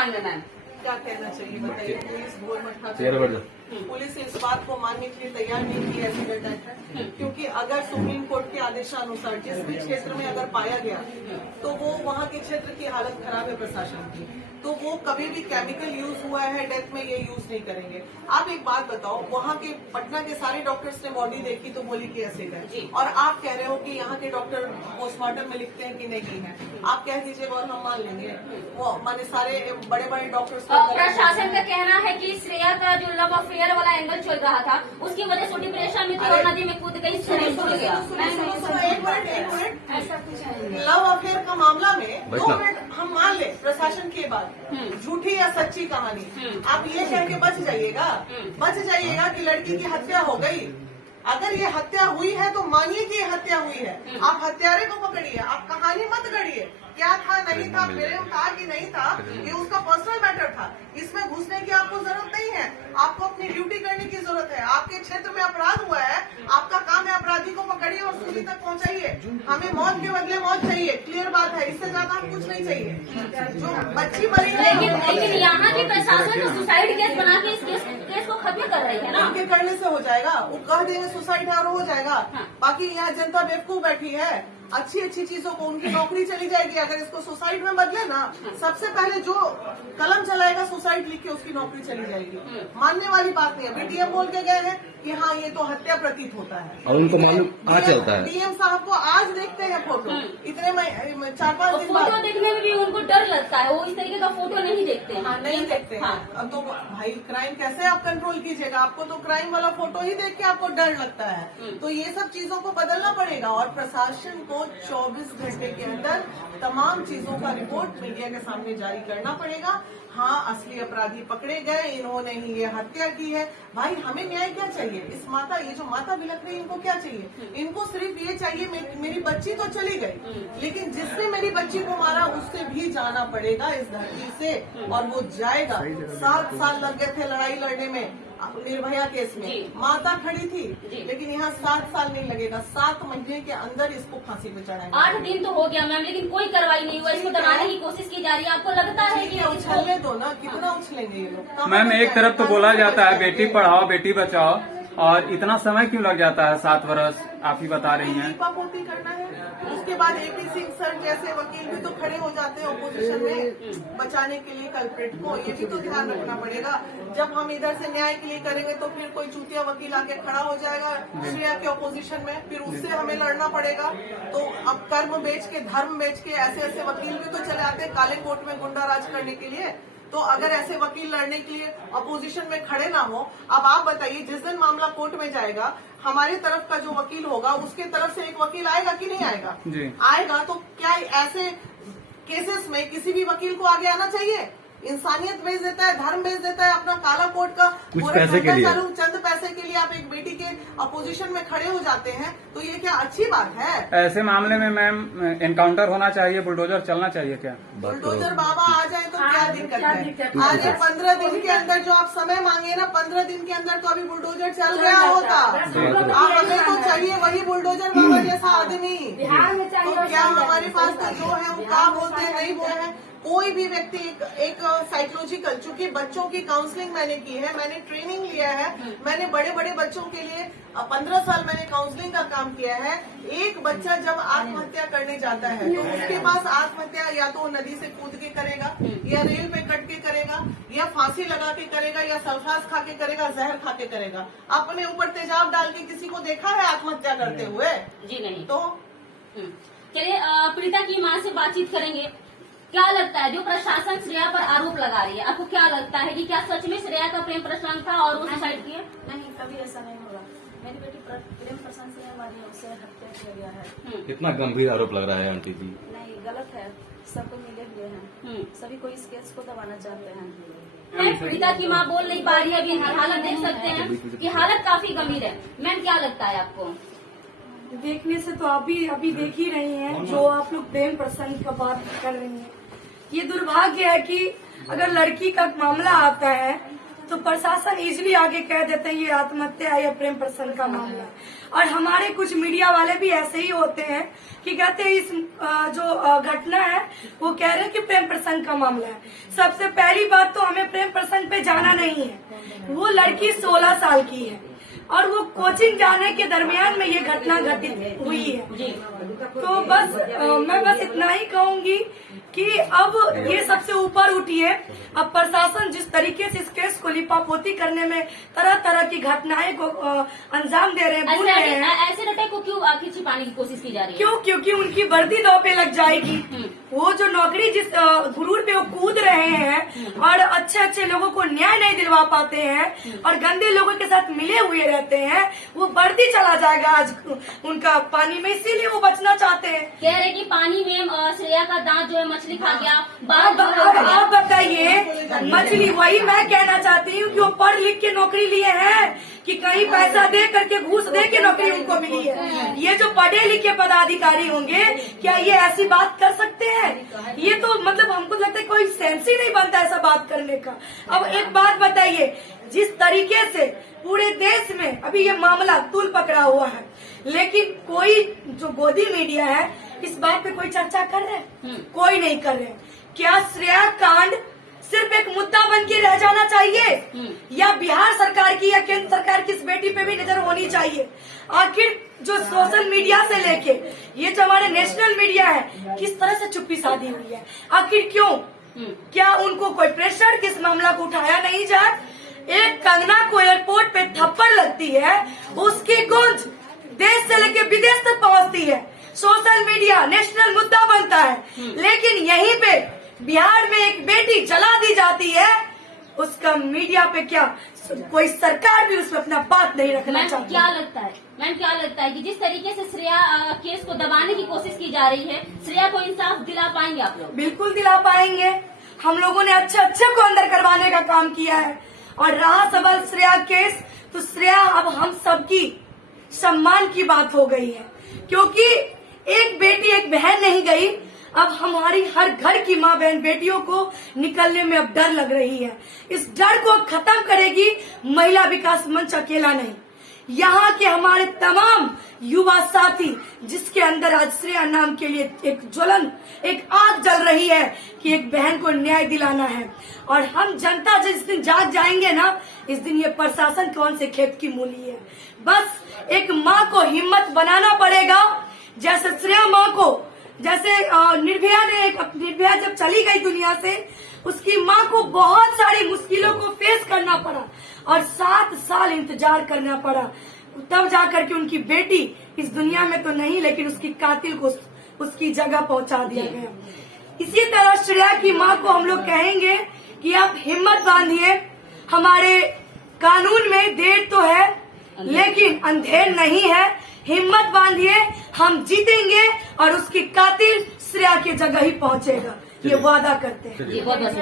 मांगे मैम? क्या कहना चाहिए बताइए। पुलिस बोल मत पुलिस इस बात को मानने के लिए तैयार नहीं थी एक्सीडेंट है, क्योंकि अगर सुप्रीम कोर्ट के आदेशानुसार जिस भी क्षेत्र में अगर पाया गया तो वो वहाँ के क्षेत्र की हालत खराब है प्रशासन की, तो वो कभी भी केमिकल यूज हुआ है डेथ में ये यूज नहीं करेंगे। आप एक बात बताओ, वहाँ के पटना के सारे डॉक्टर्स ने बॉडी देखी तो बोली कि एसिड है, और आप कह रहे हो कि यहाँ के डॉक्टर पोस्टमार्टम में लिखते हैं कि नहीं है। आप कह दीजिएगा और हम मान लेंगे। वो माने सारे बड़े बड़े डॉक्टर्स प्रशासन का कहना है कि श्रेया का जो लव अफेयर वाला एंगल चल रहा था उसकी वजह से डिप्रेशन में थी और नदी में कूद गई। एक मिनट ऐसा कुछ लव अफेयर का मामला में 2 मिनट हम मान ले प्रशासन की बात झूठी या सच्ची कहानी, आप ये कह के बच जाइएगा कि लड़की की हत्या हो गई। अगर ये हत्या हुई है तो मानिए कि ये हत्या हुई है, आप हत्यारे को पकड़िए, आप कहानी मत गढ़िए। क्या था नहीं था, प्रेम था कि नहीं था, ये उसका पर्सनल मैटर था। इसमें घुसने की आपको जरूरत नहीं है, आपको अपनी ड्यूटी करने की जरूरत है। आपके क्षेत्र में अपराध हुआ है, आपका काम है अपराधी को पकड़िए और सूली तक पहुंचाइए। हमें मौत के बदले मौत चाहिए, क्लियर बात है, इससे ज्यादा हम कुछ नहीं चाहिए। जो बच्ची मरी है लेकिन यहाँ की प्रशासन सुसाइड केस बना के इस केस को खत्म कर रही है ना। उनके करने से हो जाएगा, वो कह देंगे सुसाइड है और हो जाएगा। बाकी यहाँ जनता बेवकूफ बैठी है, अच्छी अच्छी चीजों को उनकी नौकरी चली जाएगी अगर इसको सुसाइड में बदले ना। सबसे पहले जो कलम चलाएगा सुसाइड लिख के उसकी नौकरी चली जाएगी। मानने वाली बात नहीं है। बीडीएम बोल के गए हैं कि हाँ ये तो हत्या प्रतीत होता है और उनको मालूम आज चलता है। डीएम साहब को आज देखते हैं फोटो, इतने 4-5 दिन बाद फोटो देखने में भी उनको डर लगता है, वो इस तरीके का फोटो नहीं देखते हैं। हाँ नहीं देखते हैं। अब तो भाई क्राइम कैसे आप कंट्रोल कीजिएगा, आपको तो क्राइम वाला फोटो ही देख के आपको डर लगता है। तो ये सब चीजों को बदलना पड़ेगा और प्रशासन को 24 घंटे के अंदर तमाम चीजों का रिपोर्ट मीडिया के सामने जारी करना पड़ेगा। हाँ असली अपराधी पकड़े गए, इन्होंने ही ये हत्या की है। भाई हमें न्याय क्या चाहिए? इस माता, ये जो माता बिलख रही है, इनको क्या चाहिए? इनको सिर्फ ये चाहिए मेरी बच्ची तो चली गई, लेकिन जिसने मेरी बच्ची को मारा उससे भी जाना पड़ेगा इस धरती से, और वो जाएगा। 7 साल लग गए थे लड़ाई लड़ने में निर्भया केस में, माता खड़ी थी, लेकिन यहाँ 7 साल नहीं लगेगा, 7 महीने के अंदर इसको फांसी पे चढ़ाएंगे। 8 दिन तो हो गया मैम, लेकिन कोई कार्रवाई नहीं हुआ, इसको दबाने की कोशिश की जा रही है। आपको लगता है कि उछलने दो ना, कितना उछलेंगे ये लोग? मैम एक तरफ तो बोला जाता है बेटी पढ़ाओ बेटी बचाओ, और इतना समय क्यों लग जाता है? 7 वर्ष आप ही बता रही हैं। पूर्ति करना है। उसके बाद एपी सिंह सर जैसे वकील भी तो खड़े हो जाते हैं ओपोजिशन में बचाने के लिए कल्प्रिट को, ये भी तो ध्यान रखना पड़ेगा। जब हम इधर से न्याय के लिए करेंगे तो फिर कोई चूतिया वकील आके खड़ा हो जाएगा श्रेया के ओपोजिशन में, फिर उससे हमें लड़ना पड़ेगा। तो अब कर्म बेच के, धर्म बेच के ऐसे ऐसे वकील भी तो चले आते हैं काले कोट में गुंडा राज करने के लिए। तो अगर ऐसे वकील लड़ने के लिए अपोजिशन में खड़े ना हो, अब आप बताइए जिस दिन मामला कोर्ट में जाएगा, हमारी तरफ का जो वकील होगा उसके तरफ से एक वकील आएगा कि नहीं आएगा? आएगा। तो क्या ऐसे केसेस में किसी भी वकील को आगे आना चाहिए? इंसानियत बेच देता है, धर्म बेच देता है अपना, काला कोट का पैसे के लिए, चंद पैसे के लिए आप एक बेटी के अपोजिशन में खड़े हो जाते हैं, तो ये क्या अच्छी बात है? ऐसे मामले में मैम एनकाउंटर होना चाहिए, बुलडोजर चलना चाहिए क्या? बुलडोजर बाबा आ जाए तो क्या दिक्कत है? आज 15 दिन के अंदर जो आप समय मांगे ना, 15 दिन के अंदर तो अभी बुलडोजर चल गया होता। हमें तो चाहिए वही बुलडोजर बाबा जैसा आदमी। तो क्या हमारे पास तो जो है वो क्या बोलते हैं, नहीं बोल रहे। कोई भी व्यक्ति एक साइकोलॉजिकल, चूंकि बच्चों की काउंसलिंग मैंने की है, मैंने ट्रेनिंग लिया है, मैंने बड़े बड़े बच्चों के लिए 15 साल मैंने काउंसलिंग का काम किया है। एक बच्चा जब आत्महत्या करने जाता है तो उसके पास आत्महत्या या तो नदी से कूद के करेगा, या रेल पे कट के करेगा, या फांसी लगा के करेगा, या सल्फास खा के करेगा, जहर खा के करेगा। अपने ऊपर तेजाब डाल के किसी को देखा है आत्महत्या करते हुए? जी नहीं। तो चलिए पीड़िता की माँ से बातचीत करेंगे। क्या लगता है जो प्रशासन श्रेया पर आरोप लगा रही है, आपको क्या लगता है कि क्या सच में श्रेया का प्रेम प्रसंग था और वो सुसाइड किए? नहीं, कभी ऐसा नहीं होगा। मेरी बेटी प्रेम प्रसंग से हमारी उसे हत्या किया गया है। कितना गंभीर आरोप लग रहा है आंटी जी। नहीं, गलत है, सब कोई मिले हुए हैं, सभी को इस केस को दबाना चाहते हैं। पीड़िता की माँ बोल नहीं पा रही है, अभी इनकी हालत देख सकते हैं कि हालत काफी गंभीर है। मैम क्या लगता है आपको? देखने से तो अभी देख ही रही हैं जो आप लोग प्रेम प्रसंग का बात कर रही हैं। ये दुर्भाग्य है कि अगर लड़की का मामला आता है तो प्रशासन इजीली आगे कह देते हैं ये आत्महत्या है या प्रेम प्रसंग का मामला है। और हमारे कुछ मीडिया वाले भी ऐसे ही होते हैं कि कहते हैं इस जो घटना है वो कह रहे हैं कि प्रेम प्रसंग का मामला है। सबसे पहली बात तो हमें प्रेम प्रसंग पे जाना नहीं है। वो लड़की 16 साल की है और वो कोचिंग जाने के दरमियान में ये घटना घटित हुई है। तो बस मैं बस इतना ही कहूंगी कि अब ये सबसे ऊपर उठिए। अब प्रशासन जिस तरीके से इस केस को लिपापोती करने में तरह तरह की घटनाएं को अंजाम दे रहे हैं, भूल रहे हैं। ऐसे रटे को क्यों आखिर छिपाने की कोशिश की जा रही है? क्यों? क्योंकि उनकी वर्दी दांव पे लग जाएगी। वो जो नौकरी जिस गुरूर पे वो कूद रहे हैं और अच्छे अच्छे लोगों को न्याय नहीं दिलवा पाते हैं और गंदे लोगों के साथ मिले हुए रहते हैं, वो वर्दी चला जाएगा आज उनका पानी में, इसीलिए वो बचना चाहते हैं। कह रहे कि पानी में श्रेया का दांत जो है मछली खा गया। अब आप बताइए, मछली, वही मैं कहना चाहती हूँ कि वो पढ़ लिख के नौकरी लिए हैं कि कहीं पैसा दे करके घूस दे के नौकरी उनको मिली है। ये जो पढ़े लिखे पदाधिकारी होंगे क्या ये ऐसी बात कर सकते हैं? ये तो मतलब हमको लगता है कोई सेंस ही नहीं बनता ऐसा बात करने का। अब एक बात बताइए, जिस तरीके से पूरे देश में अभी ये मामला तूल पकड़ा हुआ है, लेकिन कोई जो गोदी मीडिया है इस बात पे कोई चर्चा कर रहे हैं? कोई नहीं कर रहे। क्या श्रेया कांड सिर्फ एक मुद्दा बन के रह जाना चाहिए या बिहार सरकार की या केंद्र सरकार की इस बेटी पे भी नजर होनी चाहिए? आखिर जो सोशल मीडिया से लेके ये जो हमारे नेशनल मीडिया है किस तरह से चुप्पी साधी हुई है? आखिर क्यों? क्या उनको कोई प्रेशर किस मामला को उठाया नहीं जाए? एक कंगना को एयरपोर्ट पे थप्पड़ लगती है, उसकी गूंज देश से लेके विदेश तक पहुंचती है, सोशल मीडिया नेशनल मुद्दा बनता है, लेकिन यहीं पे बिहार में एक बेटी जला दी जाती है, उसका मीडिया पे क्या कोई सरकार भी उसमें अपना बात नहीं रखना चाहती? क्या लगता है मैम, क्या लगता है कि जिस तरीके से श्रेया केस को दबाने की कोशिश की जा रही है, श्रेया को इंसाफ दिला पाएंगे आप लोग? बिल्कुल दिला पाएंगे। हम लोगों ने अच्छे अच्छे को अंदर करवाने का काम किया है। और रहा सवाल श्रेया केस, तो श्रेया अब हम सबकी सम्मान की बात हो गई है, क्योंकि एक बेटी एक बहन नहीं गई। अब हमारी हर घर की माँ बहन बेटियों को निकलने में अब डर लग रही है। इस डर को खत्म करेगी महिला विकास मंच अकेला नहीं, यहाँ के हमारे तमाम युवा साथी, जिसके अंदर आज श्रेया नाम के लिए एक ज्वलन, एक आग जल रही है कि एक बहन को न्याय दिलाना है। और हम जनता जिस दिन जाग जाएंगे ना, इस दिन ये प्रशासन कौन से खेत की मूली है। बस एक माँ को हिम्मत बनाना पड़ेगा, जैसे श्रेया माँ को, जैसे निर्भया जब चली गई दुनिया से, उसकी माँ को बहुत सारी मुश्किलों को फेस करना पड़ा और 7 साल इंतजार करना पड़ा, तब जाकर के उनकी बेटी इस दुनिया में तो नहीं, लेकिन उसकी कातिल को उसकी जगह पहुंचा दिया गया। इसी तरह श्रेया की माँ को हम लोग कहेंगे कि आप हिम्मत बांधिए। हमारे कानून में देर तो है लेकिन अंधेर नहीं है। हिम्मत बांधिए, हम जीतेंगे और उसकी कातिल श्रेया की जगह ही पहुंचेगा, ये वादा करते हैं। जी, बहुत बहुत